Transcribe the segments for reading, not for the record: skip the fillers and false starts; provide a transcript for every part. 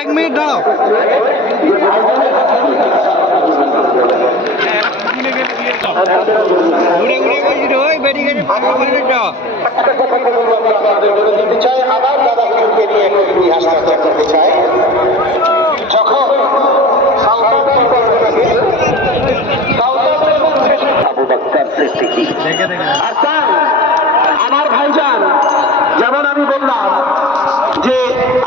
এক মিনিট দাঁড়াও। ঘুরে ঘুরে গেছিল ওই বেরিয়ে গেছে ফাঁকা করে যাও। আবার দাদা হুজুরকে নিয়ে একটু ইতিহাস চর্চা করতে চাই। যখন আবু বকর সিদ্দিকী আমার ভাইজান, যেমন আমি বললাম যে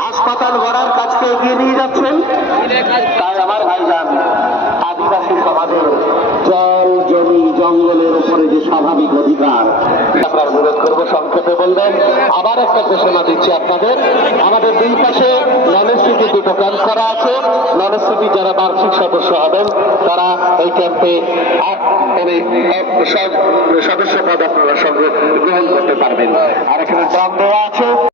হাসপাতাল গড়ার কাজকে এগিয়ে নিয়ে যাচ্ছেন, তাই আমার ভাইজান আদিবাসী সমাজের জল জমি জঙ্গলের উপরে যে স্বাভাবিক অধিকার, আমরা অনুরোধ করবো সংক্ষেপে বলবেন। আবার একটা ঘোষণা দিচ্ছি আপনাদের, আমাদের দুই পাশে ননস্টিটি দুটো ক্যাম্প করা আছে। ননস্টিটি যারা বার্ষিক সদস্য হবেন তারা এই ক্যাম্পে সদস্য পদ আপনারা সঙ্গে গ্রহণ করতে পারবেন। আর এখানে দাম দেওয়া আছে।